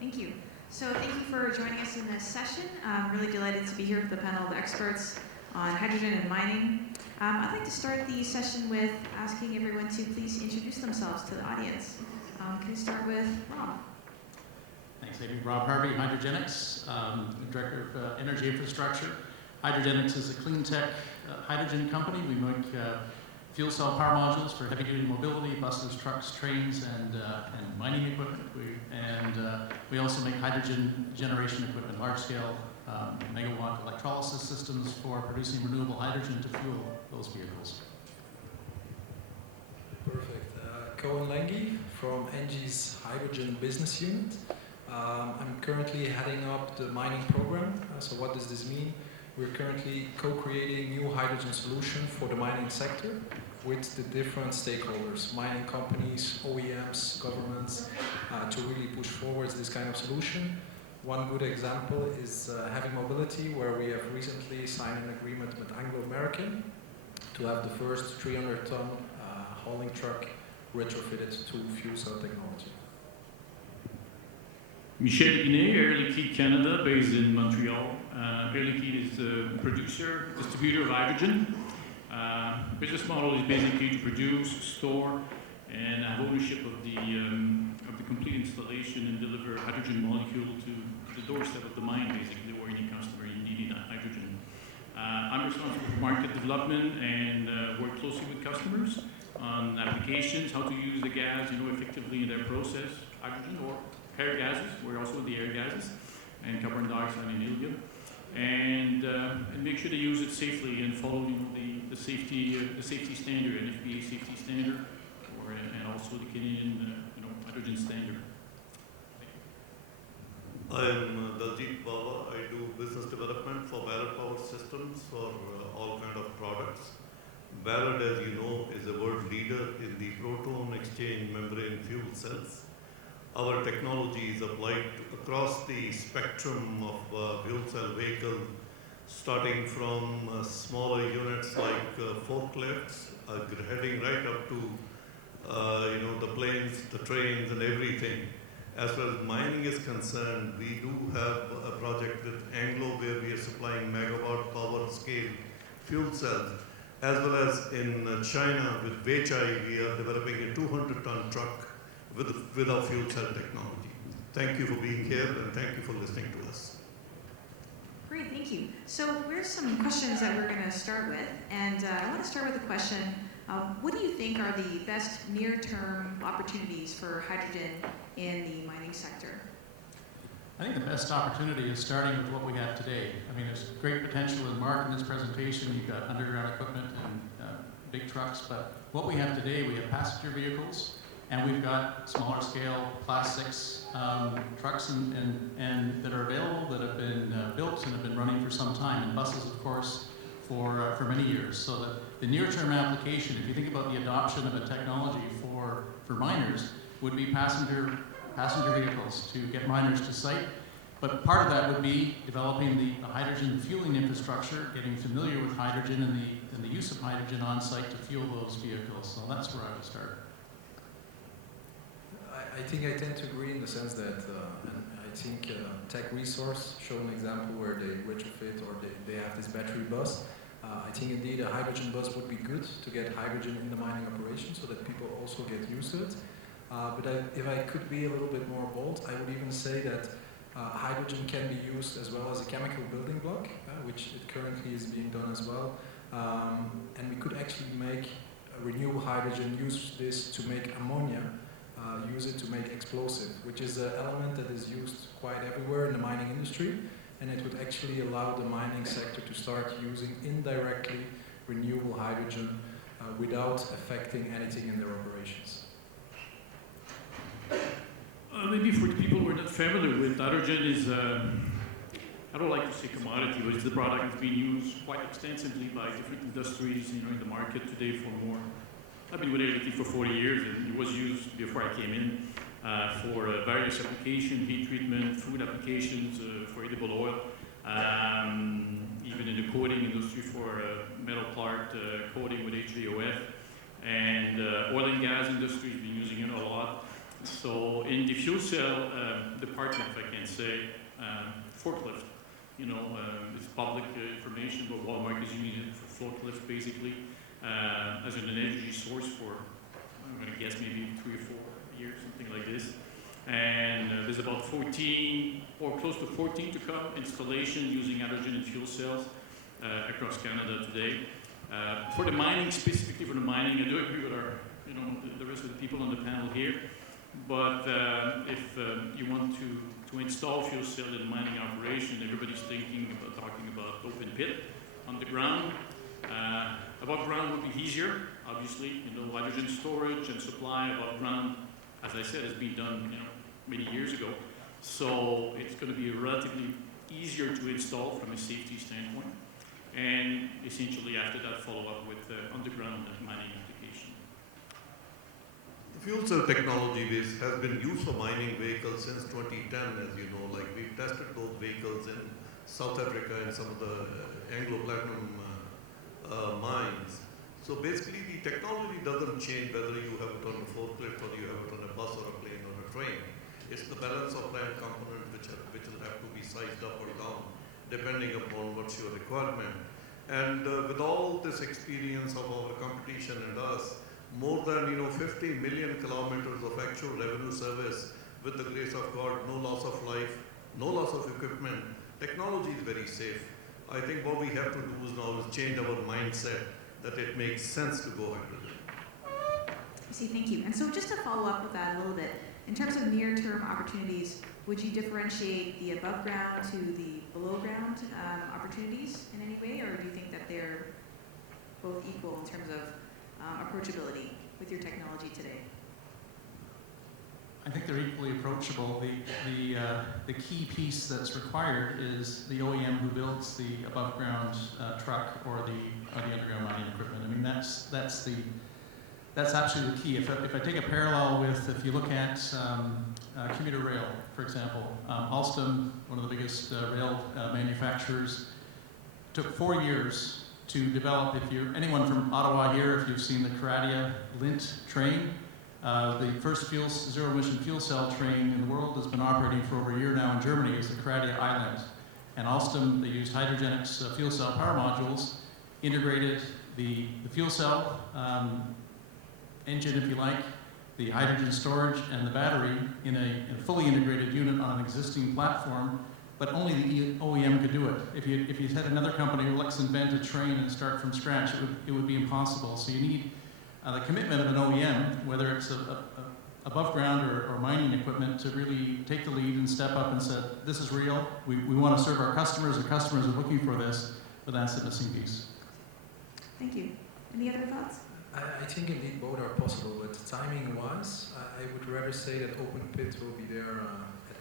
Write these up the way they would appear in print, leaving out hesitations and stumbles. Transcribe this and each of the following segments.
Thank you. So thank you for joining us in this session. I'm really delighted to be here with the panel of experts on hydrogen and mining. I'd like to start the session with asking everyone to please introduce themselves to the audience. Can we start with Rob? Thanks, Amy. Rob Harvey, Hydrogenics, Director of Energy Infrastructure. Hydrogenics is a clean tech hydrogen company. We make fuel cell power modules for heavy-duty mobility, buses, trucks, trains, and mining equipment. We also make hydrogen generation equipment, large-scale megawatt electrolysis systems for producing renewable hydrogen to fuel those vehicles. Perfect. Cohen Lengi from ENGIE's Hydrogen Business Unit. I'm currently heading up the mining program. So what does this mean? We're currently co-creating new hydrogen solution for the mining sector with the different stakeholders, mining companies, OEMs, governments, to really push forward this kind of solution. One good example is heavy mobility, where we have recently signed an agreement with Anglo American to have the first 300-ton hauling truck retrofitted to fuel cell technology. Michel Guinet, Air Liquide Canada, based in Montreal. Air Liquide is a producer, distributor of hydrogen. Business model is basically to produce, store, and have ownership of the complete installation and deliver hydrogen molecule to the doorstep of the mine, basically, or any customer needing hydrogen. I'm responsible for market development and work closely with customers on applications, how to use the gas, effectively in their process, hydrogen or air gases. We're also the air gases, and carbon dioxide and helium, and make sure they use it safely and follow the safety standard, NFPA safety standard, and also the Canadian hydrogen standard. I am Daljit Bawa. I do business development for Ballard Power Systems for all kind of products. Ballard, as you know, is a world leader in the proton exchange membrane fuel cells. Our technology is applied across the spectrum of fuel cell vehicles, starting from smaller units like forklifts, heading right up to the planes, the trains, and everything. As far as mining is concerned, we do have a project with Anglo where we are supplying megawatt power scale fuel cells, as well as in China with Weichai, we are developing a 200-ton truck with our fuel cell technology. Thank you for being here, and thank you for listening to us. Great, thank you. So here's some questions that we're going to start with, and I want to start with a question. What do you think are the best near-term opportunities for hydrogen in the mining sector? I think the best opportunity is starting with what we have today. I mean, there's great potential in Mark in this presentation. You've got underground equipment and big trucks, but what we have today, we have passenger vehicles, and we've got smaller scale Class 6 trucks and that are available, that have been built and have been running for some time, and buses, of course, for many years. So the near-term application, if you think about the adoption of a technology for miners, would be passenger vehicles to get miners to site. But part of that would be developing the hydrogen fueling infrastructure, getting familiar with hydrogen and the use of hydrogen on site to fuel those vehicles. So that's where I would start. I think I tend to agree in the sense that, and I think Tech Resource showed an example where they retrofit or they have this battery bus. I think indeed a hydrogen bus would be good to get hydrogen in the mining operation so that people also get used to it. But if I could be a little bit more bold, I would even say that hydrogen can be used as well as a chemical building block, which it currently is being done as well. And we could actually make renewable hydrogen, use this to make ammonia, use it to make explosive, which is an element that is used quite everywhere in the mining industry, and it would actually allow the mining sector to start using indirectly renewable hydrogen without affecting anything in their operations. Maybe for people who are not familiar with hydrogen is, I don't like to say commodity, but it's the product that's being used quite extensively by different industries, in the market today for more. I've been with Air Liquide for 40 years, and it was used before I came in for various applications, heat treatment, food applications, for edible oil, even in the coating industry for metal part coating with HVOF, and oil and gas industry has been using it a lot. So in the fuel cell department, if I can say, forklift, it's public information, but Walmart is using it for forklift basically as an energy source for, I'm going to guess, maybe 3 or 4 years, something like this. And there's about 14 or close to 14 to come installation using hydrogen and fuel cells across Canada today. For the mining, specifically for the mining, I do agree with the rest of the people on the panel here. But if you want to install fuel cell in a mining operation, everybody's talking about open pit underground. Above ground would be easier, obviously. Hydrogen storage and supply above ground, as I said, has been done many years ago. So it's going to be relatively easier to install from a safety standpoint. And essentially after that, follow up with underground mining application. The fuel cell technology has been used for mining vehicles since 2010, as you know. Like we've tested those vehicles in South Africa and some of the Anglo-Platinum mines. So basically the technology doesn't change whether you have it on a forklift or you have it on a bus or a plane or a train. It's the balance of plant components which will have to be sized up or down depending upon what's your requirement. And with all this experience of our competition and us, more than 50 million kilometers of actual revenue service with the grace of God, no loss of life, no loss of equipment. Technology is very safe. I think what we have to do is now is change our mindset that it makes sense to go hydrogen. I see, thank you. And so just to follow up with that a little bit, in terms of near-term opportunities, would you differentiate the above ground to the below ground opportunities in any way, or do you think that they're both equal in terms of approachability with your technology today? I think they're equally approachable. The key piece that's required is the OEM who builds the above ground truck or the underground mining equipment. I mean, that's absolutely the key. If I take a parallel with, if you look at commuter rail, for example, Alstom, one of the biggest rail manufacturers, took 4 years to develop. If you're anyone from Ottawa here, if you've seen the Caradia Lint train, the first zero-emission fuel cell train in the world that's been operating for over a year now in Germany is the Caradia Island. And Alstom, they used Hydrogenics fuel cell power modules, integrated the fuel cell engine, if you like, the hydrogen storage and the battery in a fully integrated unit on an existing platform, but only the OEM could do it. If you had another company, let's invent a train and start from scratch, it would be impossible. So you need the commitment of an OEM, whether it's above ground or mining equipment, to really take the lead and step up and say, this is real, we want to serve our customers, the customers are looking for this, but that's the missing piece. Thank you. Any other thoughts? I think indeed both are possible, but timing-wise, I would rather say that open pit will be there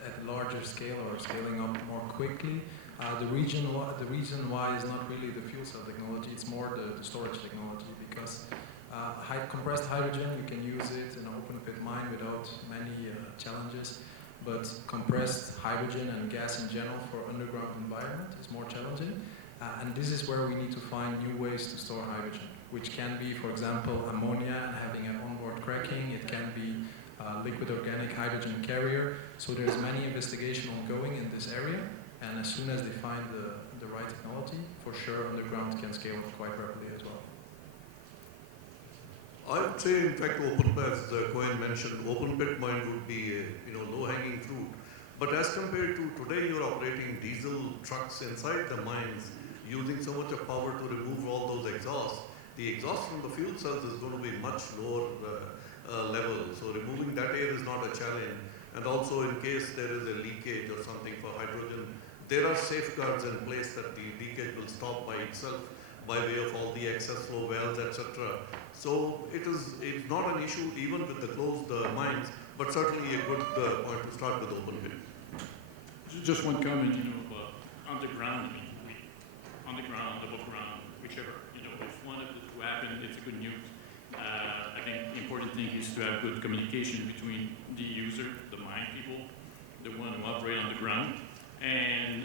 at a larger scale or scaling up more quickly. The reason why is not really the fuel cell technology, it's more the storage technology, because compressed hydrogen, you can use it in an open pit mine without many challenges, but compressed hydrogen and gas in general for underground environment is more challenging. And this is where we need to find new ways to store hydrogen, which can be, for example, ammonia and having an onboard cracking. It can be liquid organic hydrogen carrier. So there's many investigation ongoing in this area. And as soon as they find the right technology, for sure underground can scale up quite rapidly as well. I would say, in fact, open pit, as Cohen mentioned, open pit mine would be low-hanging fruit. But as compared to today, you're operating diesel trucks inside the mines, using so much of power to remove all those exhausts. The exhaust from the fuel cells is going to be much lower level. So removing that air is not a challenge. And also, in case there is a leakage or something for hydrogen, there are safeguards in place that the leakage will stop by itself by way of all the excess flow valves, etc. So it's not an issue even with the closed mines, but certainly a good point to start with open pit. Just one comment, about underground. Underground, above ground, whichever. If one of the two happen, it's a good news. I think the important thing is to have good communication between the user, the mine people, the one who operate on the ground, and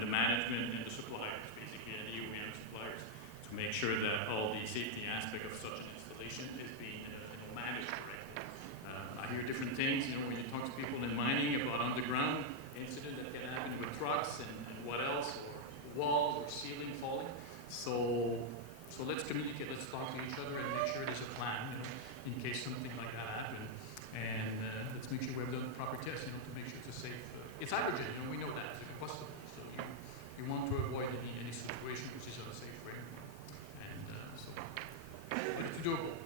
the management and the suppliers, basically, and the OEM suppliers, to make sure that all the safety aspect of such an installation is being managed correctly. I hear different things, when you talk to people in mining about underground incidents that can happen with trucks and what else, or walls or ceiling falling. So let's communicate, let's talk to each other and make sure there's a plan, in case something like that happens. And let's make sure we have done the proper tests, to make sure it's a safe. It's hydrogen, we know that, it's combustible. So you want to avoid any situation which is unsafe for anyone. And but it's doable.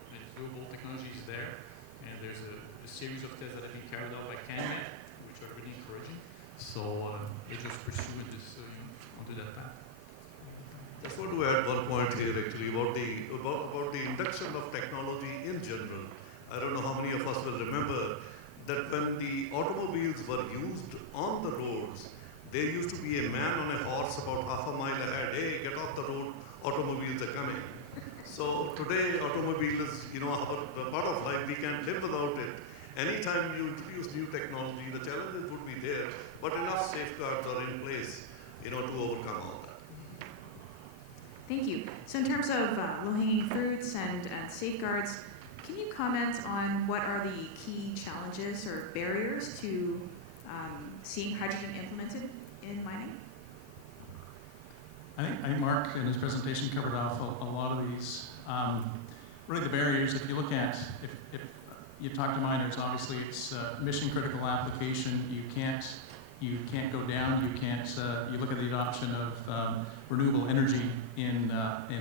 Technology is there, and there's a series of tests that have been carried out by Canada, which are really encouraging. So they just pursue this, onto that path. Just want to add one point here actually about the induction of technology in general. I don't know how many of us will remember that when the automobiles were used on the roads, there used to be a man on a horse about half a mile ahead. Hey, get off the road, automobiles are coming. So today, automobile is, a part of life, we can't live without it. Anytime you introduce new technology, the challenges would be there, but enough safeguards are in place, to overcome all that. Thank you. So in terms of low-hanging fruits and safeguards, can you comment on what are the key challenges or barriers to seeing hydrogen implemented in mining? I think Mark in his presentation covered off a lot of these. Really the barriers, if you look at, if you talk to miners, obviously it's mission critical application. You can't go down, you look at the adoption of renewable energy in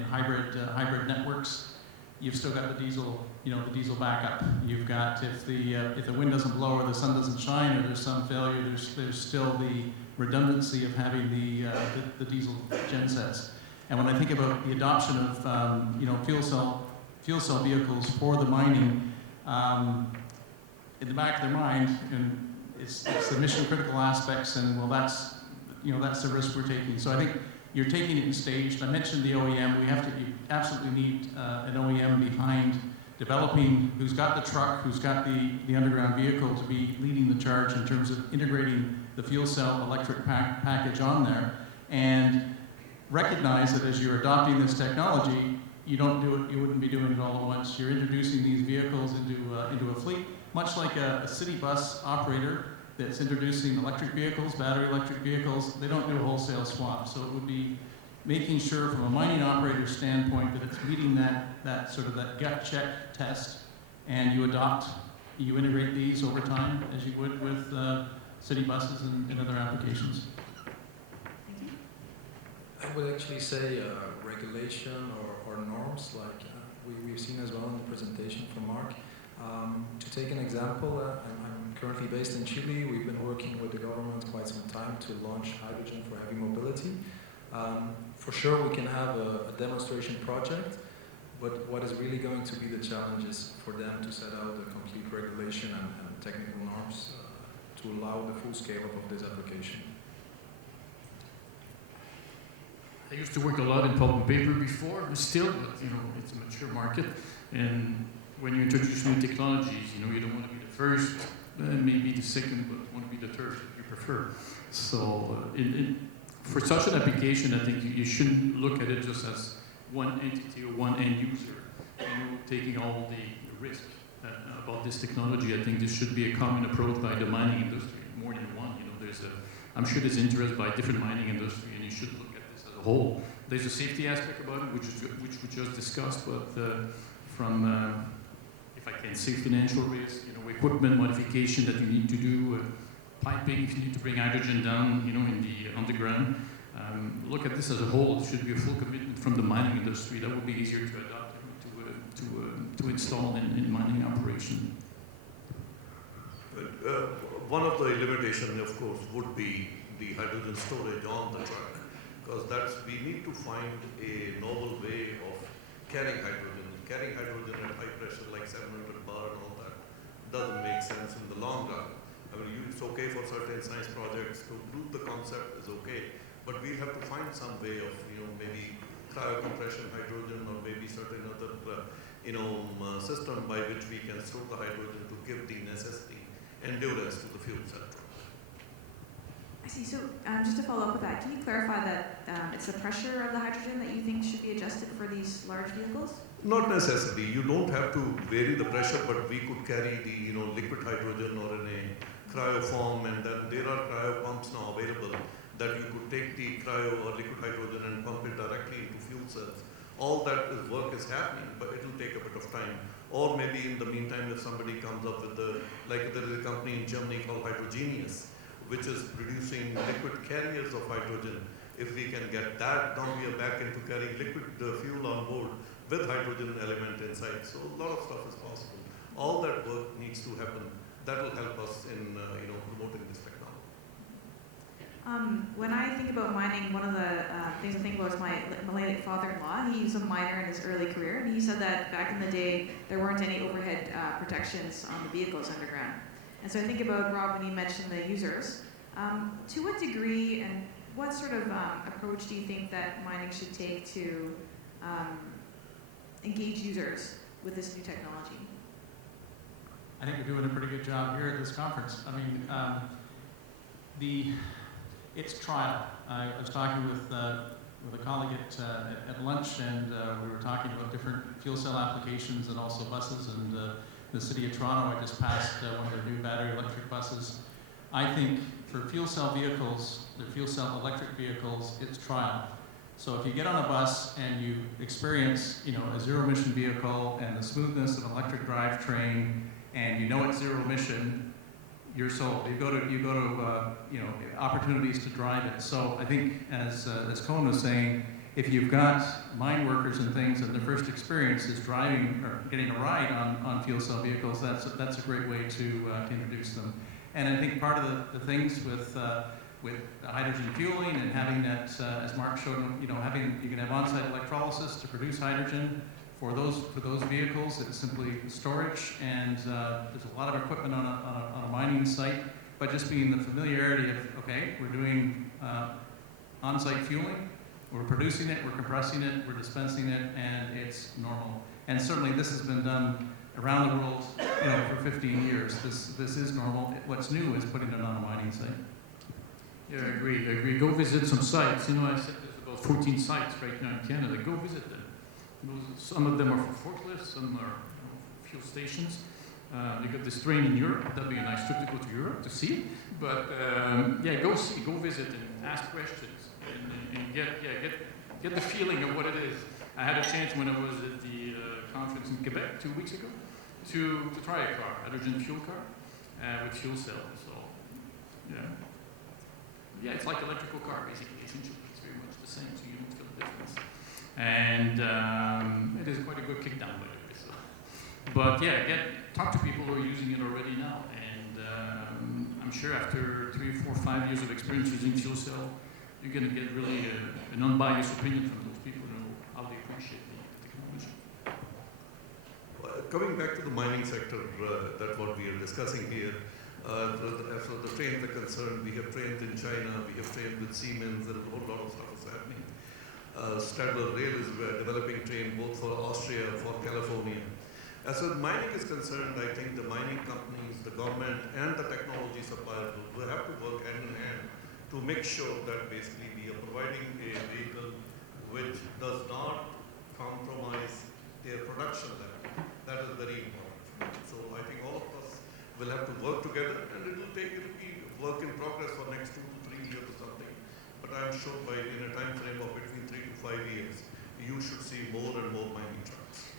hybrid networks. You've still got the diesel, the diesel backup. You've got, if the wind doesn't blow or the sun doesn't shine or there's some failure, there's still the redundancy of having the diesel gensets. And when I think about the adoption of fuel cell vehicles for the mining, in the back of their mind, and it's the mission critical aspects, and that's the risk we're taking. So I think you're taking it in staged. I mentioned the OEM. You absolutely need an OEM behind developing, who's got the truck, who's got the underground vehicle to be leading the charge in terms of integrating the fuel cell electric package on there, and recognize that as you're adopting this technology, you wouldn't be doing it all at once. You're introducing these vehicles into a fleet, much like a city bus operator that's introducing electric vehicles, battery electric vehicles. They don't do a wholesale swap. So it would be making sure from a mining operator standpoint that it's meeting that sort of that gut check test, and you integrate these over time as you would with city buses and other applications. Thank you. I would actually say regulation or norms, like we've seen as well in the presentation from Mark. To take an example, I'm currently based in Chile. We've been working with the government quite some time to launch hydrogen for heavy mobility. For sure, we can have a demonstration project, but what is really going to be the challenge is for them to set out a complete regulation and technical norms to allow the full scale of this application. I used to work a lot in pulp and paper before, but still, it's a mature market. And when you introduce new technologies, you don't want to be the first, maybe the second, but want to be the third if you prefer. So for such an application, I think you shouldn't look at it just as one entity or one end user, taking all the risk about this technology. I think this should be a common approach by the mining industry, more than one. I'm sure there's interest by different mining industry, and you should look at this as a whole. There's a safety aspect about it, which we just discussed, but from if I can say financial risk, equipment modification that you need to do, piping if you need to bring hydrogen down, in the underground. Look at this as a whole. It should be a full commitment from the mining industry. That would be easier to adopt, to install in mining operation. One of the limitations, of course, would be the hydrogen storage on the truck, because we need to find a novel way of carrying hydrogen. Carrying hydrogen at high pressure, like 700 bar and all that, doesn't make sense in the long run. I mean, it's okay for certain science projects to prove the concept is okay, but we have to find some way of, maybe cryocompression hydrogen, or maybe certain other, system by which we can store the hydrogen to give the necessary endurance to the fuel cell. I see. So just to follow up with that, can you clarify that it's the pressure of the hydrogen that you think should be adjusted for these large vehicles? Not necessarily. You don't have to vary the pressure, but we could carry the liquid hydrogen or in a cryo form, and then there are cryo pumps now available that you could take the cryo or liquid hydrogen and pump it directly into fuel cells. All that work is happening, but it will take a bit of time. Or maybe in the meantime, if somebody comes up with like there is a company in Germany called Hydrogenious, which is producing liquid carriers of hydrogen. If we can get that, then we are back into carrying liquid fuel on board with hydrogen element inside. So a lot of stuff is possible. All that work needs to happen. That will help us in promoting this technology. When I think about mining, one of the things I think about is my late father-in-law. He was a miner in his early career, and he said that back in the day, there weren't any overhead protections on the vehicles underground. And so I think about, Rob, when you mentioned the users, to what degree and what sort of approach do you think that mining should take to engage users with this new technology? I think we're doing a pretty good job here at this conference. I mean, it's trial. I was talking with a colleague at lunch, and we were talking about different fuel cell applications and also buses. And the city of Toronto, I just passed one of their new battery electric buses. I think for fuel cell vehicles, the fuel cell electric vehicles, it's trial. So if you get on a bus and you experience, a zero-emission vehicle and the smoothness of an electric drivetrain, and it's zero emission, you're sold. You go to opportunities to drive it. So I think, as Cohen was saying, if you've got mine workers and things, and their first experience is driving or getting a ride on fuel cell vehicles, that's a great way to introduce them. And I think part of the things with hydrogen fueling and having that, as Mark showed, you can have on-site electrolysis to produce hydrogen. For those vehicles, it's simply storage, and there's a lot of equipment on a mining site. But just being the familiarity of, okay, we're doing on-site fueling, we're producing it, we're compressing it, we're dispensing it, and it's normal. And certainly this has been done around the world, for 15 years. This is normal. What's new is putting it on a mining site. Yeah, I agree. Go visit some sites. I said there's about 14 sites right now in Canada. Go visit them. Some of them are for forklifts, some are fuel stations. You got this train in Europe. That'd be a nice trip to go to Europe to see it. But go visit and ask questions and get the feeling of what it is. I had a chance when I was at the conference in Quebec 2 weeks ago to try a car, hydrogen fuel car with fuel cells. So it's like electrical car basically. Essentially, it's very much the same. So you don't feel the difference. And it is quite a good kick down by the way. So. But talk to people who are using it already now, and I'm sure after 3, 4, 5 years of experience using fuel cell, you're going to get really an unbiased opinion from those people who know how they appreciate the technology. Coming back to the mining sector, that's what we are discussing here. As far as the trains are concerned, we have trains in China, we have trains with Siemens, and a whole lot of stuff is happening. Stadler Rail is developing train both for Austria and for California. As far as mining is concerned, I think the mining companies, the government, and the technology suppliers will have to work hand in hand to make sure that basically we are providing a vehicle which does not compromise their production level. That is very important. So I think all of us will have to work together, and it will be work in progress for next 2 to 3 years or something. But I'm sure in a time frame of between 3 to 5 years, you should see more and more mining trucks.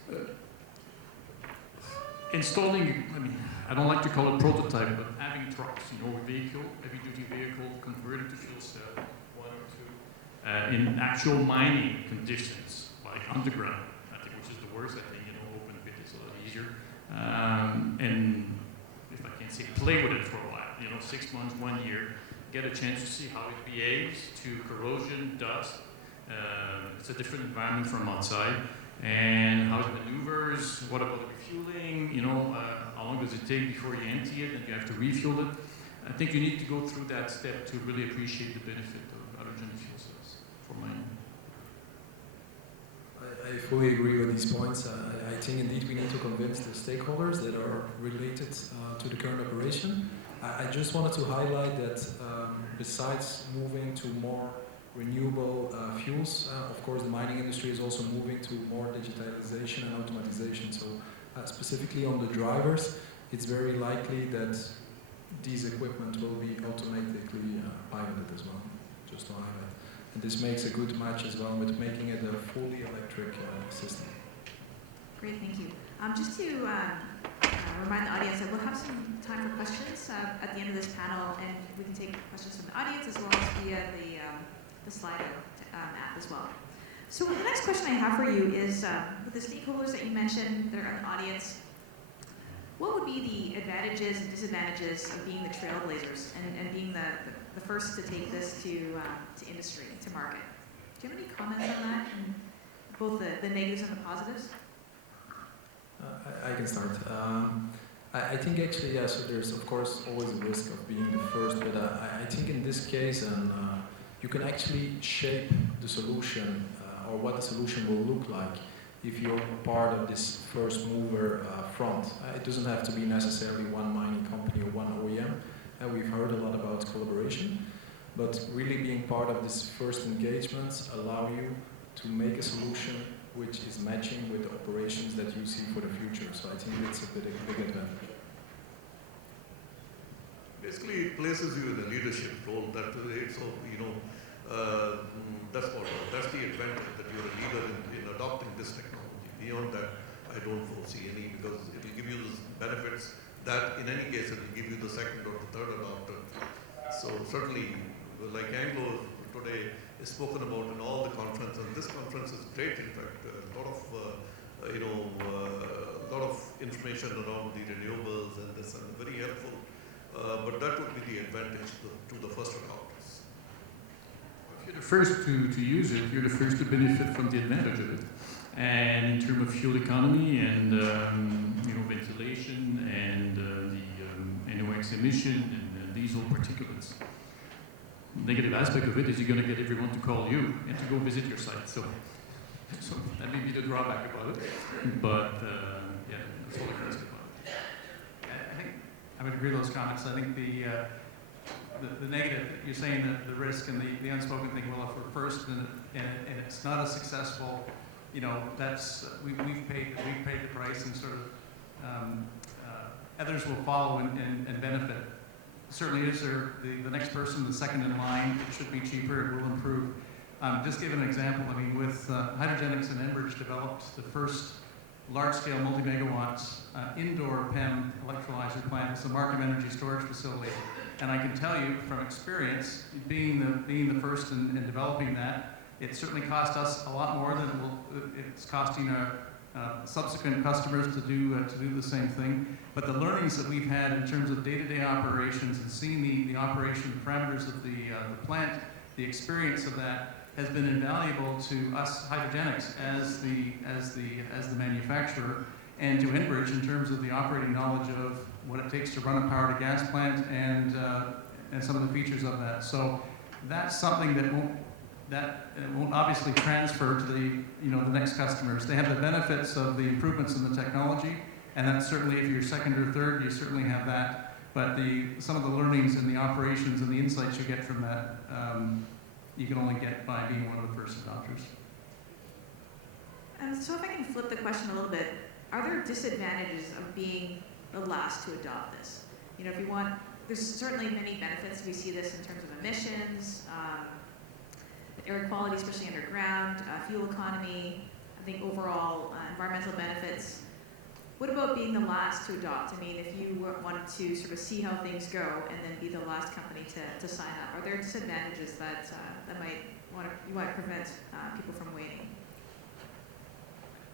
Installing, I don't like to call it prototype, but having trucks, a vehicle, heavy-duty vehicle converted to fuel cell, 1 or 2, in actual mining conditions, like underground, I think, which is the worst. I think, open pit is a lot easier. And if I can say, play with it for a while, 6 months, 1 year, get a chance to see how it behaves to corrosion, dust. It's a different environment from outside. And how it maneuvers, what about the refueling, how long does it take before you empty it and you have to refuel it. I think you need to go through that step to really appreciate the benefit of hydrogen fuel cells for mining. I fully agree with these points. I think indeed we need to convince the stakeholders that are related to the current operation. I just wanted to highlight that besides moving to more renewable fuels. Of course, the mining industry is also moving to more digitalization and automatization. So specifically on the drivers, it's very likely that these equipment will be automatically piloted as well, just to highlight. And this makes a good match as well with making it a fully electric system. Great, thank you. Just to remind the audience that we'll have some time for questions at the end of this panel, and we can take questions from the audience as well as via the Slido app as well. So the next question I have for you is, with the stakeholders that you mentioned that are in the audience, what would be the advantages and disadvantages of being the trailblazers and being the first to take this to industry, to market? Do you have any comments on that, and both the negatives and the positives? I can start. I think actually, yeah, so there's of course always a risk of being the first, but I think in this case, you can actually shape the solution or what the solution will look like if you're part of this first mover front. It doesn't have to be necessarily one mining company or one OEM. We've heard a lot about collaboration, but really being part of this first engagements allow you to make a solution which is matching with the operations that you see for the future. So I think it's a big advantage. Basically, it places you in a leadership role. That it's that's the advantage, that you're a leader in adopting this technology. Beyond that, I don't foresee any, because it will give you the benefits that in any case it will give you the second or the third adopter. So certainly, like Anglo today is spoken about in all the conferences, and this conference is great. In fact, a lot of information around the renewables and this, and very helpful. But that would be the advantage to the first adopters. If you're the first to use it, you're the first to benefit from the advantage of it. And in terms of fuel economy and ventilation and the NOx emission and diesel particulates. Negative aspect of it is you're going to get everyone to call you and to go visit your site. So that may be the drawback about it. But yeah, that's all I can say about it. I think I would agree with those comments. I think the negative, you're saying that the risk and the unspoken thing, well, if we're first and it's not as successful, that's we've paid the price, and sort of others will follow and benefit. Certainly, is there the next person, the second in line? It should be cheaper. It will improve. Just give an example. I mean, with Hydrogenics and Enbridge developed the first large-scale multi-megawatts indoor PEM electrolyzer plant. It's a Markham Energy Storage Facility, and I can tell you from experience, being the first in developing that, it certainly cost us a lot more than it's costing our subsequent customers to do the same thing. But the learnings that we've had in terms of day-to-day operations and seeing the operation parameters of the plant, the experience of that has been invaluable to us Hydrogenics as the manufacturer, and to Enbridge in terms of the operating knowledge of what it takes to run a power-to-gas plant and some of the features of that. So that's something that won't obviously transfer to the next customers. They have the benefits of the improvements in the technology, and that's certainly, if you're second or third, you certainly have that. But some of the learnings and the operations and the insights you get from that, you can only get by being one of the first adopters. So if I can flip the question a little bit, are there disadvantages of being the last to adopt this? If you want, there's certainly many benefits. We see this in terms of emissions, air quality, especially underground, fuel economy, I think overall environmental benefits. What about being the last to adopt? I mean, if you wanted to sort of see how things go and then be the last company to sign up, are there disadvantages that you might prevent people from waiting?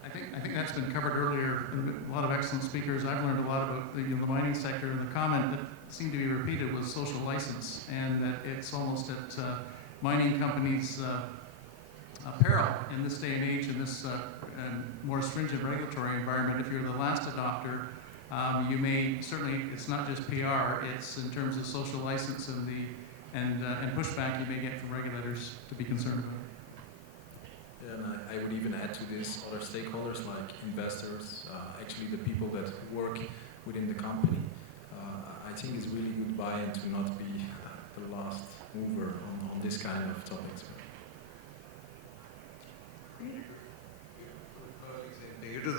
I think that's been covered earlier. A lot of excellent speakers. I've learned a lot about the mining sector, and the comment that seemed to be repeated was social license, and that it's almost at mining companies' peril in this day and age, in this more stringent regulatory environment. If you're the last adopter, you may certainly, it's not just PR, it's in terms of social license and pushback you may get from regulators to be concerned about. And I would even add to this other stakeholders like investors, actually the people that work within the company. I think it's really good buy-in to not be the last mover on this kind of topics.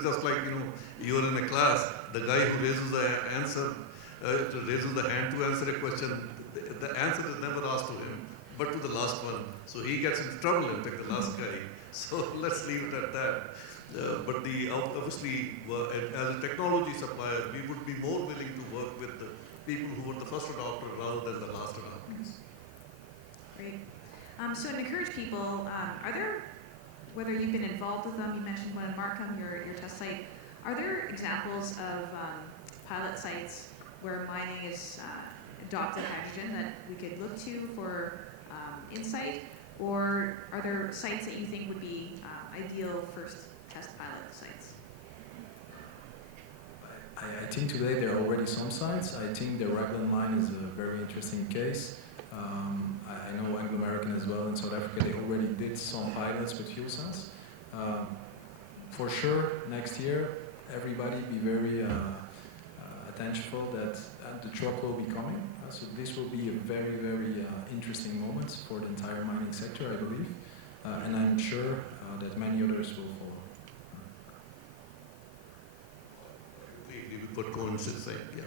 is just like, you're in a class, the guy who raises the raises the hand to answer a question, the answer is never asked to him, but to the last one. So he gets into trouble and pick the last guy. So let's leave it at that. But obviously, as a technology supplier, we would be more willing to work with the people who were the first adopter rather than the last adopters. Great. So to encourage people, are there, whether you've been involved with them, you mentioned one in Markham, your test site, are there examples of pilot sites where mining is adopted hydrogen that we could look to for insight? Or are there sites that you think would be ideal first test pilot sites? I think today there are already some sites. I think the Raglan mine is a very interesting case. I know Anglo American as well in South Africa, they already did some pilots with fuel cells. For sure, next year, everybody be very attentive that the truck will be coming. So this will be a very, very interesting moment for the entire mining sector, I believe. And I'm sure that many others will follow. We put coincidence, yeah.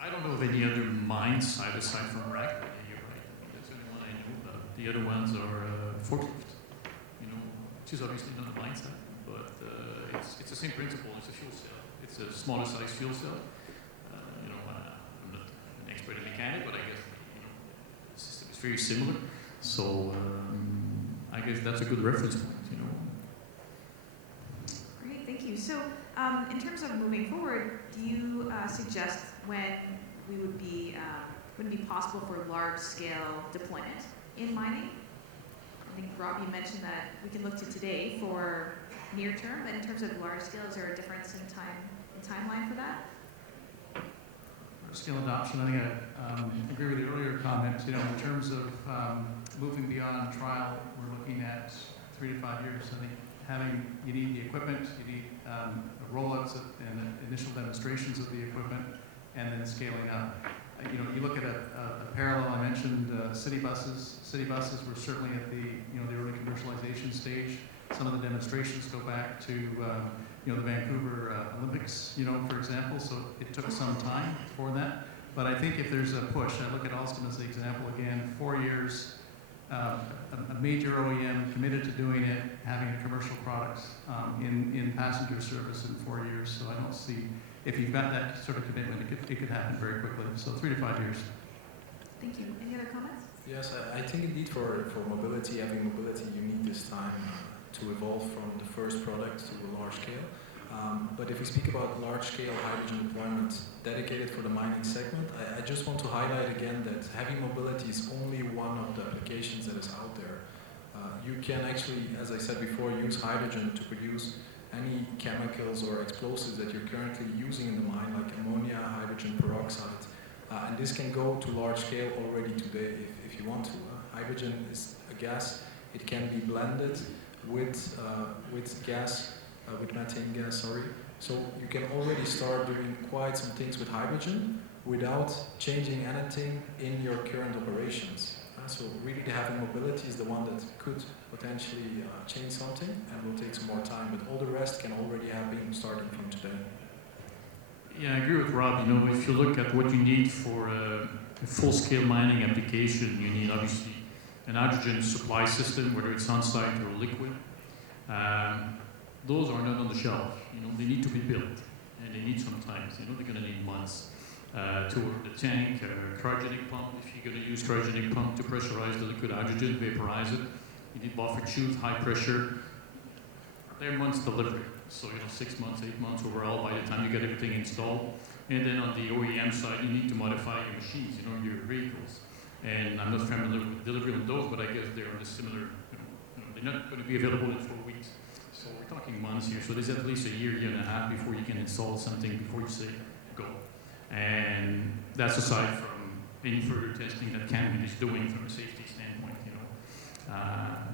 I don't know of any other mine site aside from Raglan. You're right. That's the only one I know about. The other ones are forklift, which is obviously not a mine site, but it's the same principle. It's a fuel cell. It's a smaller size fuel cell. I'm not an expert in mechanic, but I guess the system is very similar. So I guess that's a good reference point. Great, thank you. So in terms of moving forward, do you suggest when we would be possible for large-scale deployment in mining? I think, Rob, you mentioned that we can look to today for near term, but in terms of large scale, is there a difference in timeline for that? Scale adoption, I think I agree with the earlier comment. In terms of moving beyond trial, we're looking at 3 to 5 years. I think you need the equipment, you need rollouts and initial demonstrations of the equipment, and then scaling up. You look at a parallel. I mentioned city buses. City buses were certainly at the early commercialization stage. Some of the demonstrations go back to the Vancouver Olympics, for example. So it took some time for that. But I think if there's a push, I look at Alstom as the example again. 4 years, a major OEM committed to doing it, having a commercial product in passenger service in 4 years. So I don't see. If you've got that sort of commitment, it could happen very quickly. So 3 to 5 years. Thank you. Any other comments? Yes, I think indeed for mobility, having mobility, you need this time to evolve from the first product to a large scale. But if we speak about large scale hydrogen deployment dedicated for the mining segment, I just want to highlight again that heavy mobility is only one of the applications that is out there. You can actually, as I said before, use hydrogen to produce any chemicals or explosives that you're currently using in the mine, like ammonia, hydrogen peroxide. And this can go to large scale already today if you want to. Hydrogen is a gas. It can be blended with gas, with methane gas, sorry. So you can already start doing quite some things with hydrogen without changing anything in your current operations. So really the heavy mobility is the one that could potentially change something and will take some more time, but all the rest can already happen starting from today. Yeah, I agree with Rob. If you look at what you need for a full-scale mining application, you need obviously an hydrogen supply system, whether it's on-site or liquid. Those are not on the shelf. They need to be built, and they need some time. They're going to need months to order the tank, cryogenic pump. If you're going to use cryogenic pump to pressurize the liquid hydrogen, vaporize it, you need buffer tubes, high pressure. They're months delivery. So 6 months, 8 months overall by the time you get everything installed. And then on the OEM side, you need to modify your machines, your vehicles. And I'm not familiar with delivery on those, but I guess they're on a similar, they're not going to be available in 4 weeks. So we're talking months here. So there's at least a year and a half before you can install something before you say go. And that's aside from any further testing that Canon is doing from a safety standpoint.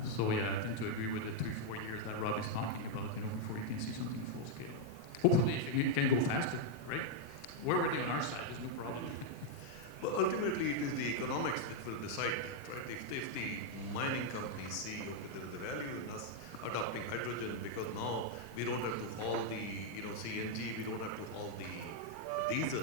So yeah, I tend to agree with the 3-4 years that Rob is talking about, before you can see something full scale. Hopefully it can go faster, right? We're already on our side, there's no problem. But ultimately, it is the economics that will decide that, right? If the mining companies see, okay, there is a value in us adopting hydrogen, because now we don't have to haul the CNG, we don't have to haul the diesel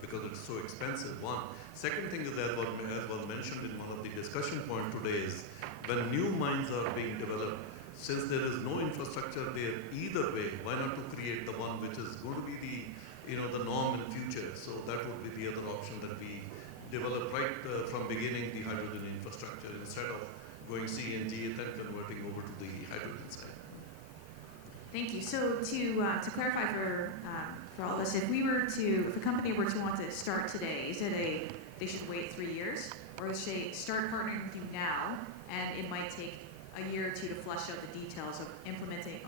because it's so expensive. One. Second thing is that what was mentioned in one of the discussion point today is when new mines are being developed, since there is no infrastructure there either way, why not to create the one which is going to be the norm in future? So that would be the other option, that we develop right from beginning the hydrogen infrastructure instead of going CNG and then converting over to the hydrogen side. Thank you. So to clarify for all of us, if a company were to want to start today, is it they should wait 3 years, or should they start partnering with you now, and it might take a year or two to flesh out the details of implementing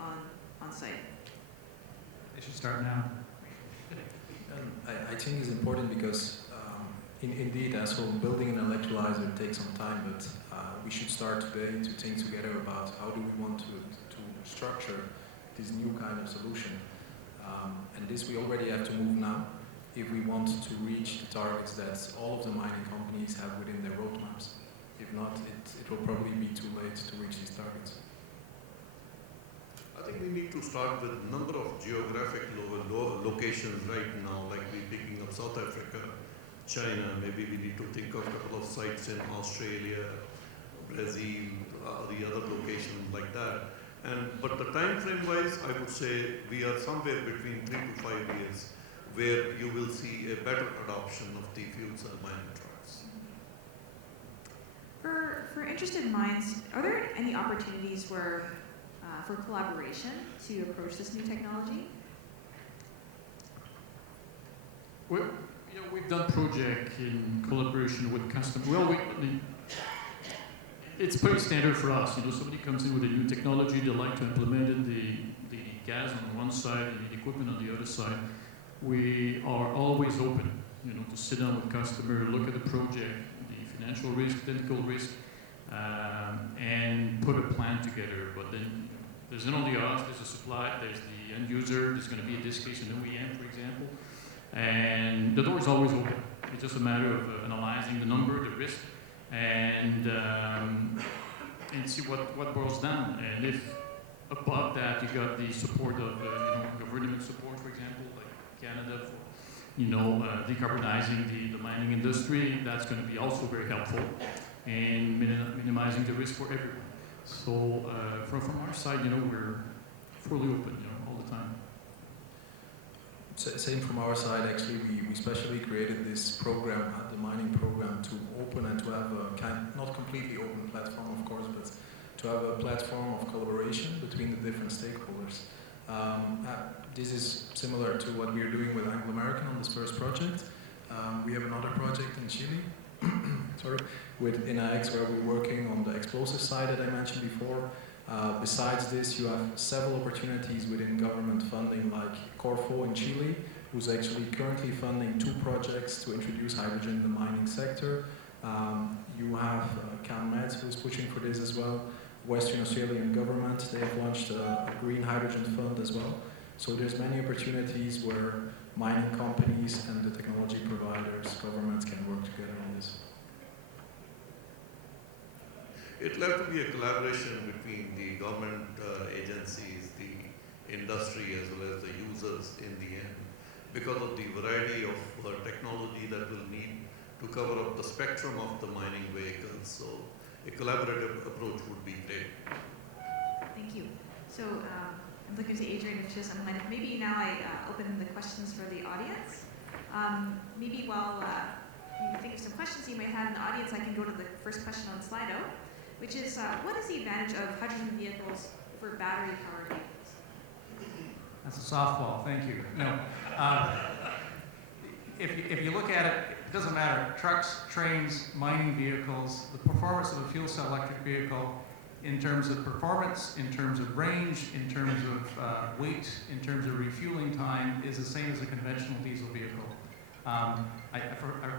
on site? They should start now. I think it's important because indeed, as for building an electrolyzer, it takes some time, but we should start today to think together about how do we want to structure this new kind of solution. And this we already have to move now if we want to reach the targets that all of the mining companies have within their roadmaps. If not, it will probably be too late to reach these targets. I think we need to start with a number of geographic locations right now, like we're picking up South Africa, China. Maybe we need to think of a couple of sites in Australia, Brazil, the other locations like that. But the time frame wise, I would say we are somewhere between 3 to 5 years where you will see a better adoption of the fuel cell mining trucks. For interested minds, are there any opportunities for collaboration to approach this new technology? Well, we've done projects in collaboration with customers. Well, it's pretty standard for us. Somebody comes in with a new technology, they like to implement it, the gas on one side and the equipment on the other side. We are always open, to sit down with customer, look at the project, the financial risk, technical risk, and put a plan together. But then there's not only us, there's a supply, there's the end user, there's going to be in this case an OEM, for example, and the door is always open. It's just a matter of analyzing the number, the risk, and see what boils down. And if above that you got the support of government support, for example, like Canada for decarbonizing the mining industry, that's going to be also very helpful in minimizing the risk for everyone. So from our side, we're fully open, all the time. Same from our side, actually, we specially created this program, the mining program, to open and to have a not completely open platform, of course, but to have a platform of collaboration between the different stakeholders. This is similar to what we are doing with Anglo American on this first project. We have another project in Chile, with INAX, where we're working on the explosive side that I mentioned before. Besides this, you have several opportunities within government funding, like Corfo in Chile, who's actually currently funding 2 projects to introduce hydrogen in the mining sector. You have CanMed, who's pushing for this as well. Western Australian government, they have launched a green hydrogen fund as well. So there's many opportunities where mining companies and the technology providers, governments can work together on this. It will have to be a collaboration between the government agencies, the industry, as well as the users in the end, because of the variety of technology that will need to cover up the spectrum of the mining vehicles. So a collaborative approach would be great. Thank you. So I'm looking to Adrian, if she doesn't mind. Maybe now I open the questions for the audience. Maybe while you think of some questions you might have in the audience, I can go to the first question on Slido, which is, what is the advantage of hydrogen vehicles over battery-powered vehicles? That's a softball, thank you. No. If you look at it, it doesn't matter. Trucks, trains, mining vehicles, the performance of a fuel cell electric vehicle in terms of performance, in terms of range, in terms of weight, in terms of refueling time is the same as a conventional diesel vehicle. I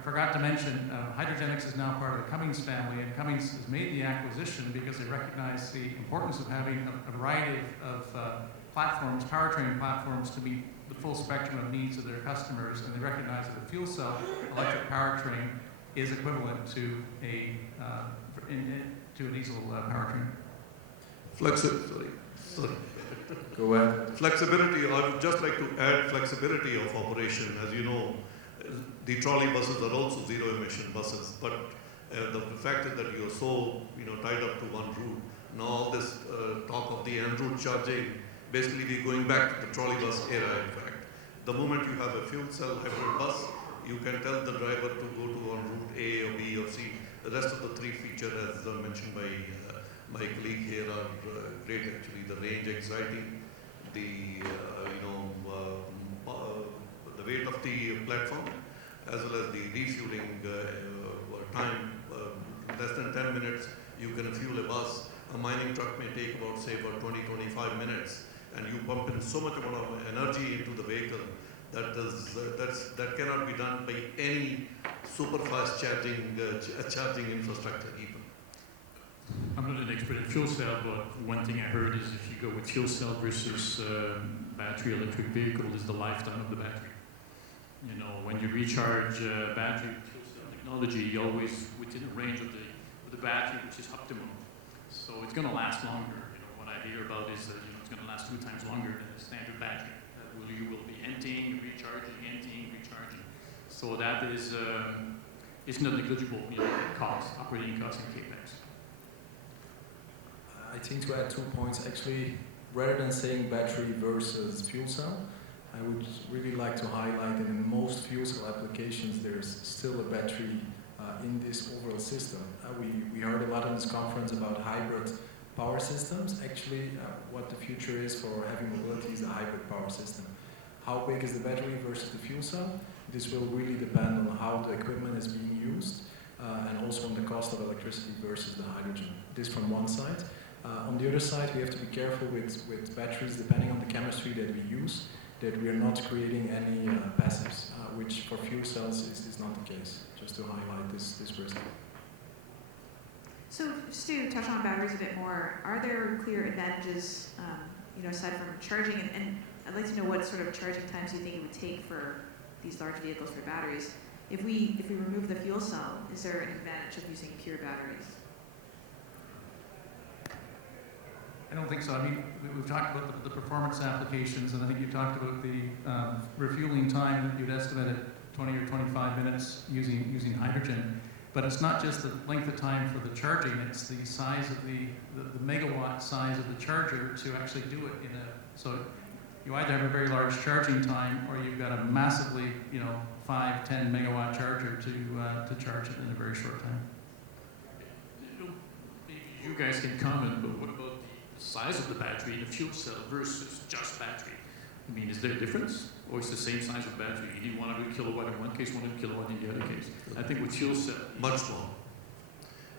forgot to mention, Hydrogenics is now part of the Cummins family, and Cummins has made the acquisition because they recognize the importance of having a variety of platforms, powertrain platforms, to meet the full spectrum of needs of their customers, and they recognize that a fuel cell electric powertrain is equivalent to a diesel powertrain. Sorry. Go ahead. Flexibility, I would just like to add flexibility of operation. As you know, the trolley buses are also zero emission buses, but the fact is that you are so tied up to one route. Now all this talk of the en route charging, basically we're going back to the trolley bus era in fact. The moment you have a fuel cell hybrid bus, you can tell the driver to go to on route A or B or C. The rest of the three features, as mentioned by my colleague here, are great actually. The range anxiety, the the weight of the platform, as well as the refueling time. Less than 10 minutes, you can fuel a bus. A mining truck may take about 20-25 minutes, and you pump in so much amount of energy into the vehicle that cannot be done by any super fast charging infrastructure even. I'm not an expert in fuel cell, but one thing I heard is if you go with fuel cell versus battery electric vehicle is the lifetime of the battery. When you recharge battery with fuel cell technology, you're always within the range of the battery, which is optimum. So it's going to last longer. What I hear about is that it's going to last 2 times longer than a standard battery. You will be emptying, recharging. So that is not negligible cost, operating cost, and capex. I think to add 2 points, actually, rather than saying battery versus fuel cell, I would really like to highlight that in most fuel cell applications, there's still a battery in this overall system. We heard a lot in this conference about hybrid power systems. Actually, what the future is for heavy mobility is a hybrid power system. How big is the battery versus the fuel cell? This will really depend on how the equipment is being used and also on the cost of electricity versus the hydrogen. This from one side. On the other side, we have to be careful with batteries, depending on the chemistry that we use, that we are not creating any passives, which for fuel cells is not the case, just to highlight this risk. So just to touch on batteries a bit more, are there clear advantages, aside from charging? And I'd like to know what sort of charging times you think it would take for these large vehicles for batteries. If we remove the fuel cell, is there an advantage of using pure batteries? I don't think so. I mean, we've talked about the performance applications, and I think you talked about the refueling time that you'd estimate at 20 or 25 minutes using hydrogen. But it's not just the length of time for the charging, it's the size of the megawatt size of the charger to actually do it so you either have a very large charging time or you've got a massively, 5-10 megawatt charger to charge it in a very short time. You guys can comment, but what about the size of the battery in a fuel cell versus just battery? I mean, is there a difference? Or it's the same size of battery? You need 100 kilowatt in one case, 100 kilowatt in the other case. I think with fuel cell, much more.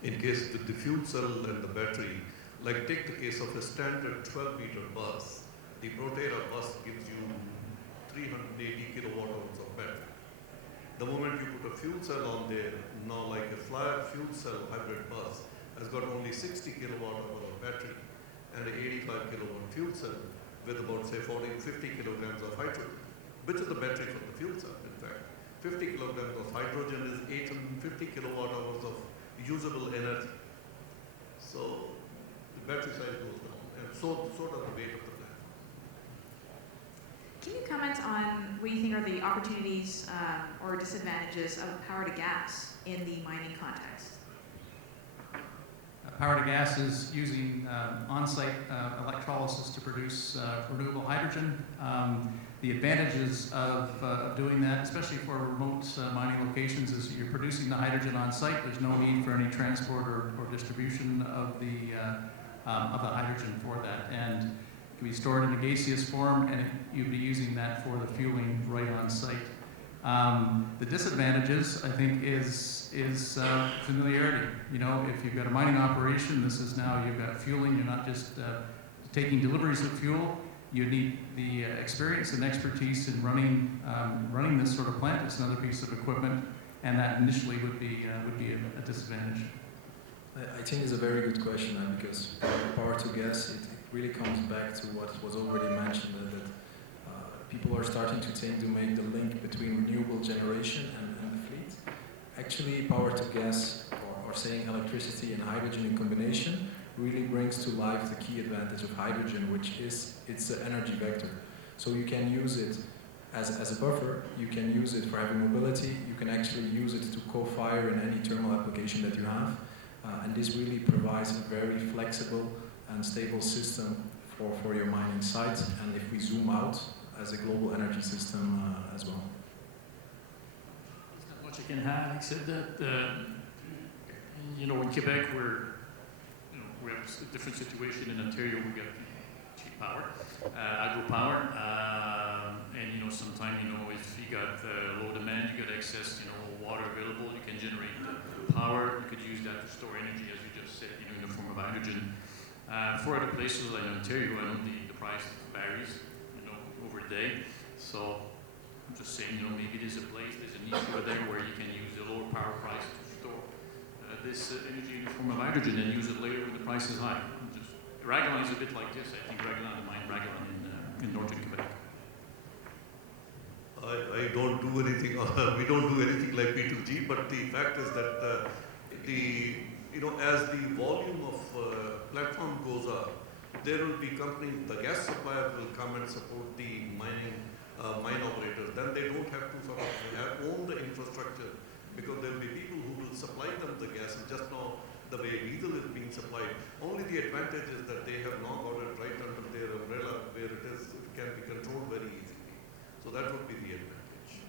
In case with the fuel cell and the battery, like take the case of a standard 12-meter bus. The Proterra bus gives you 380 kilowatt hours of battery. The moment you put a fuel cell on there, now like a Flyer fuel cell hybrid bus has got only 60 kilowatt hour of battery and an 85 kilowatt fuel cell with about say 40 to 50 kilograms of hydrogen. Which is the battery for the fuel cell, in fact. 50 kilograms of hydrogen is 850 kilowatt hours of usable energy. So the battery size goes down, and so does the weight of the platform. Can you comment on what you think are the opportunities or disadvantages of power to gas in the mining context? Power to gas is using on-site electrolysis to produce renewable hydrogen. The advantages of doing that, especially for remote mining locations, is that you're producing the hydrogen on site. There's no need for any transport or distribution of the hydrogen for that. And it can be stored in a gaseous form, and you'd be using that for the fueling right on site. The disadvantages, I think, is familiarity. If you've got a mining operation, this is now you've got fueling. You're not just taking deliveries of fuel. You need the experience and expertise in running this sort of plant. It's another piece of equipment, and that initially would be a disadvantage. I think it's a very good question, because power to gas, it really comes back to what was already mentioned, that people are starting to tend to make the link between renewable generation and the fleet. Actually, power to gas, or saying electricity and hydrogen in combination, really brings to life the key advantage of hydrogen, which is it's an energy vector. So you can use it as a buffer, you can use it for heavy mobility, you can actually use it to co-fire in any thermal application that you have. And this really provides a very flexible and stable system for your mining site, and if we zoom out, as a global energy system as well. There's not much I can add, except that, in Quebec, we have a different situation. In Ontario, we got cheap power, hydropower, and sometimes, if you got low demand, you got excess, water available, you can generate the power. You could use that to store energy, as you just said, in the form of hydrogen. For other places like Ontario, I know the price varies, over the day. So I'm just saying, maybe there's a niche over there where you can use the lower power price to store this energy in the form of hydrogen and use it later when the price is high. Raglan is a bit like this. I think Raglan, the mine Raglan in northern Quebec. I don't do anything, we don't do anything like P2G, but the fact is that as the volume of platform goes up, there will be companies, the gas suppliers will come and support the mine operators. Then they don't have to sort of own the infrastructure, because there will be people who will supply them the gas. And just now, the way diesel is being supplied, only the advantage is that they have now got it right under their umbrella, where it can be controlled very easily. So that would be the advantage.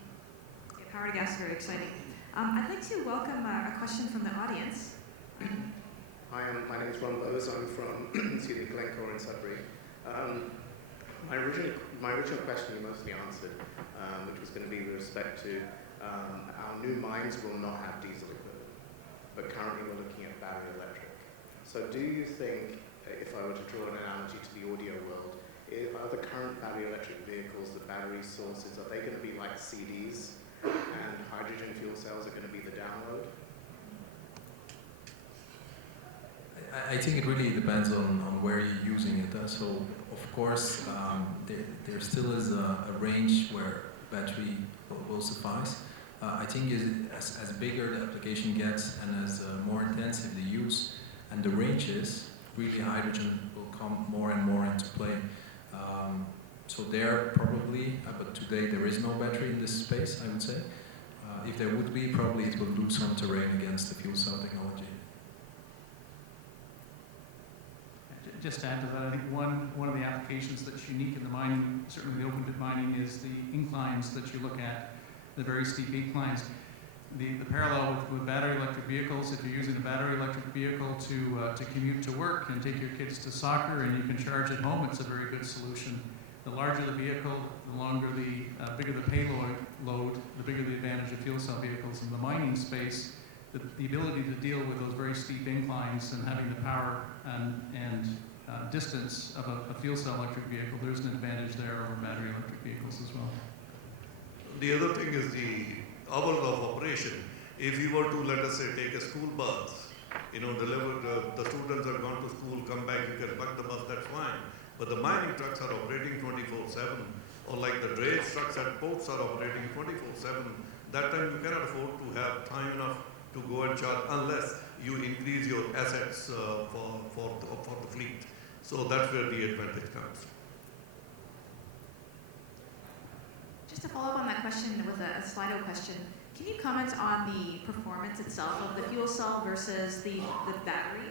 Okay, power to gas is very exciting. I'd like to welcome a question from the audience. Hi, my name is Ron Bowes. I'm from Glencore in Sudbury. My original question you mostly answered, which was going to be with respect to our new mines will not have diesel equipment, but currently we're looking at battery electric. So do you think, if I were to draw an analogy to the audio world, are the current battery electric vehicles, the battery sources, are they going to be like CDs and hydrogen fuel cells are going to be the download? I think it really depends on where you're using it. So, of course, there still is a range where battery will suffice. I think as bigger the application gets and as more intensive the use and the range is, really hydrogen will come more and more into play. So there probably, but today there is no battery in this space, I would say. If there would be, probably it will lose some terrain against the fuel cell technology. Just to add to that, I think one of the applications that's unique in the mining, certainly the open pit mining, is the inclines that you look at, the very steep inclines. The parallel with battery electric vehicles, if you're using a battery electric vehicle to commute to work and take your kids to soccer and you can charge at home, it's a very good solution. The larger the vehicle, the bigger the payload, the bigger the advantage of fuel cell vehicles. In the mining space, the ability to deal with those very steep inclines and having the power and distance of a fuel cell electric vehicle, there's an advantage there over battery electric vehicles as well. The other thing is the hours of operation. If you were to, let us say, take a school bus, deliver the students have gone to school, come back, you can park the bus, that's fine. But the mining trucks are operating 24/7, or like the drayage trucks at ports are operating 24/7. That time you cannot afford to have time enough to go and charge unless you increase your assets for the fleet. So that's where the advantage comes. Just to follow up on that question with a Slido question, can you comment on the performance itself of the fuel cell versus the battery?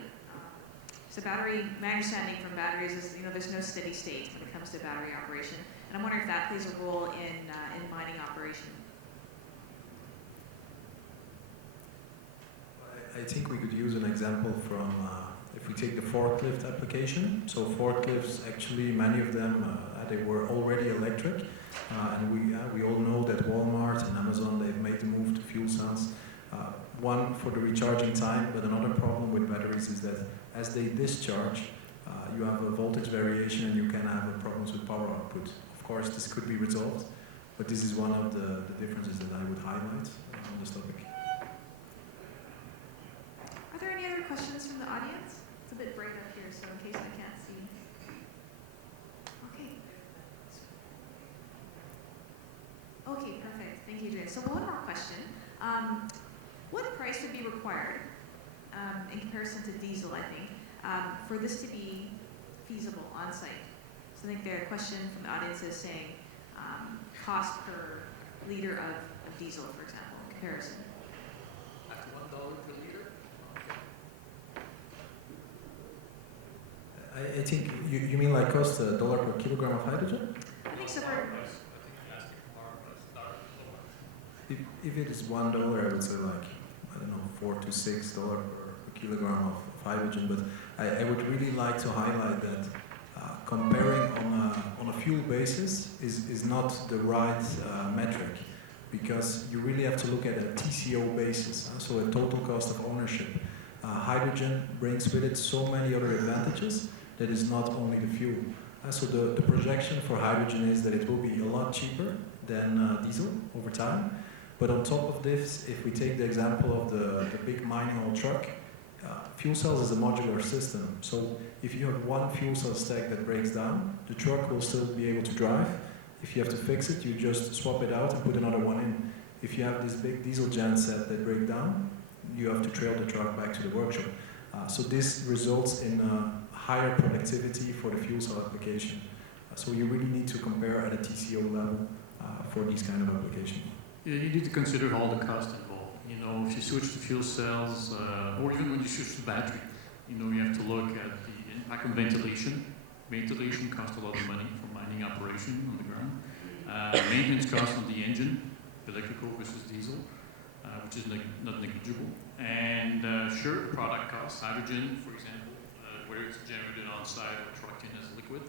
So battery, my understanding from batteries is, there's no steady state when it comes to battery operation. And I'm wondering if that plays a role in mining operation. I think we could use an example from, if we take the forklift application. So forklifts, actually, many of them, they were already electric. And we all know that Walmart and Amazon, they've made the move to fuel cells. One, for the recharging time, but another problem with batteries is that as they discharge, you have a voltage variation and you can have problems with power output. Of course, this could be resolved, but this is one of the differences that I would highlight on this topic. Are there any other questions from the audience? It's a bit bright up here, so in case I can't see. Okay. Okay, perfect. Thank you, Adrian. So one more question. What price would be required in comparison to diesel, I think, for this to be feasible on site. So I think the question from the audience is saying cost per liter of diesel, for example, in comparison. At $1 per liter? I think you mean like cost $1 per kilogram of hydrogen? I think so for, If it is $1, I would say like, I don't know, $4 to $6 per kilogram of hydrogen. But I would really like to highlight that comparing on a fuel basis is not the right metric, because you really have to look at a TCO basis, so a total cost of ownership. Hydrogen brings with it so many other advantages that is not only the fuel. So the projection for hydrogen is that it will be a lot cheaper than diesel over time. But on top of this, if we take the example of the big mining haul truck, fuel cells is a modular system. So if you have one fuel cell stack that breaks down, the truck will still be able to drive. If you have to fix it, you just swap it out and put another one in. If you have this big diesel gen set that break down, you have to trail the truck back to the workshop. So this results in higher productivity for the fuel cell application. So you really need to compare at a TCO level for these kind of applications. Yeah, you need to consider all the costs involved. You know, if you switch to fuel cells, or even when you switch to battery, you know, you have to look at the impact on ventilation. Ventilation costs a lot of money for mining operation on the ground. Maintenance costs on the engine, electrical versus diesel, which is not negligible. And sure, product costs, hydrogen, for example, whether it's generated on site or trucked in as liquid.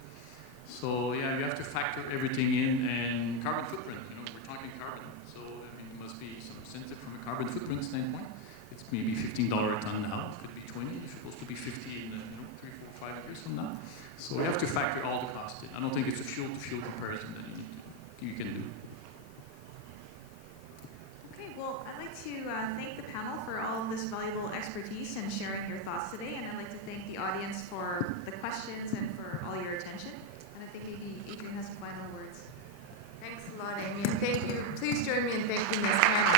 So yeah, you have to factor everything in, and carbon footprint. You know, we're talking carbon, so I mean, there must be some incentive from a carbon footprint standpoint. It's maybe $15 a ton now. It could be 20. It's supposed to be 50 in 3, 4, 5 years from now. So we have to factor all the costs in. I don't think it's a fuel-to-fuel comparison that you can do. okay, well, I'd like to thank the panel for all of this valuable expertise and sharing your thoughts today, and I'd like to thank the audience for the questions and for all your attention. And I think maybe Adrian has some final words. Thanks a lot, Amy, and thank you. Please join me in thanking this panel.